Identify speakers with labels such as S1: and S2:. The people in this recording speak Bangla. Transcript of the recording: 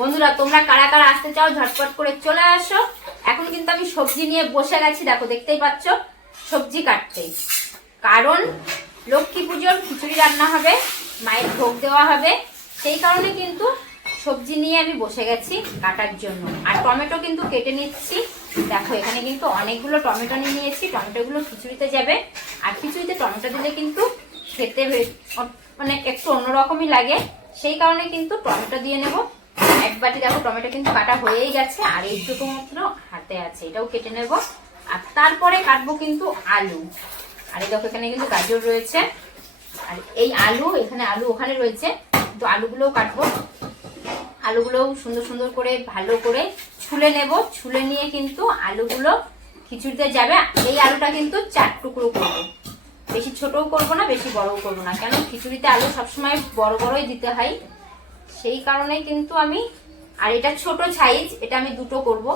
S1: বন্ধুরা, তোমরা কারা কারা আসতে চাও, ঝটপট করে চলে আসো। এখন কিন্তু আমি সবজি নিয়ে বসে গেছি, দেখো, দেখতেই পাচ্ছ, সবজি কাটতে। কারণ লক্ষ্মী পুজোর খিচুড়ি রান্না হবে, মায়ের ভোগ দেওয়া হবে, সেই কারণে কিন্তু সবজি নিয়ে আমি বসে গেছি কাটার জন্য। আর টমেটো কিন্তু কেটে নিচ্ছি। দেখো, এখানে কিন্তু অনেকগুলো টমেটো নিয়ে নিয়েছি, টমেটোগুলো খিচুড়িতে যাবে। আর খিচুড়িতে টমেটো দিলে কিন্তু খেতে মানে একটু অন্যরকমই লাগে। সেই কারণে কিন্তু টমেটো দিয়ে নেব। এক বাটি দেখো, টমেটো কিন্তু কাটা হয়েই গেছে, আর এইটুকু মাত্র হাতে আছে। এটাও কেটে নেব। আর তারপরে কাটবো কিন্তু আলু। আর এই দেখো, এখানে কিন্তু গাজর রয়েছে। আর এই আলু, এখানে আলু ওখানে রয়েছে। তো আলুগুলোও কাটবো। আলুগুলোও সুন্দর সুন্দর করে, ভালো করে ছুলে নেব। ছুলে নিয়ে কিন্তু আলুগুলো খিচুড়িতে যাবে। এই আলুটা কিন্তু চার টুকরো করব। বেশি ছোটও করব না, বেশি বড়ও করব না। কেন? খিচুড়িতে আলু সবসময় বড় বড়ই দিতে হয়। সেই কারণে কিন্তু আমি আর এটা ছোট সাইজ এটা আমি দুটো করব।